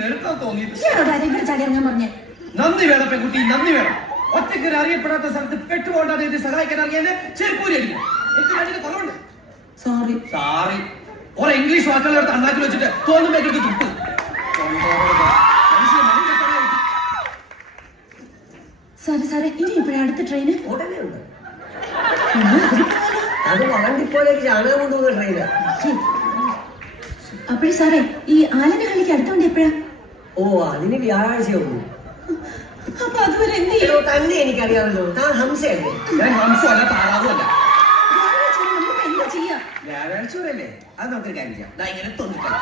നേരത്തെ തോന്നിയിട്ട് ചാടിയിറങ്ങാൻ പറഞ്ഞേ. നന്ദി വേണം പെൺകുട്ടി, നന്ദി വേണം. ഒറ്റയ്ക്ക് അറിയപ്പെടാത്ത സ്ഥലത്ത് പെട്ടുപോണ്ടാണ് എന്നെ സഹായിക്കാൻ അറിയാൻ ചെരുപ്പൂരി അടിക്കും. എനിക്ക് അതിന് കുറവുണ്ട്. സോറി. ഓരോ ഇംഗ്ലീഷ് വാക്കുകൾ എടുത്ത് അണ്ണാക്കി വെച്ചിട്ട് തോന്നുമ്പോഴേക്ക് തുപ്പ്. സാറേ ഇനി ഇപ്പോഴേ അടുത്ത ട്രെയിന് ഉടനെ ഉണ്ട്. അത് വളണ്ടിപ്പോലേക്ക് ചാണകം കൊണ്ടുപോകുന്ന ട്രെയിനാ. അപ്പോഴേ സാറേ ഈ ആലനഹള്ളിക്ക് അടുത്തോണ്ട് എപ്പോഴാ? ഓ അതിന് വ്യാഴാഴ്ചയുള്ളൂ. അപ്പൊ അതുവരെ എന്ത് ചെയ്യും? തന്നെ എനിക്കറിയാമല്ലോ, താൻ ഹംസയല്ലേ? ഞാൻ ഹംസമല്ല, താറാവുമല്ല. എന്താ ചെയ്യാ? വ്യാഴാഴ്ച വരല്ലേ? അത് നമുക്കൊരു കാര്യം ചെയ്യാം. ഇങ്ങനെ തോന്നിക്കാം.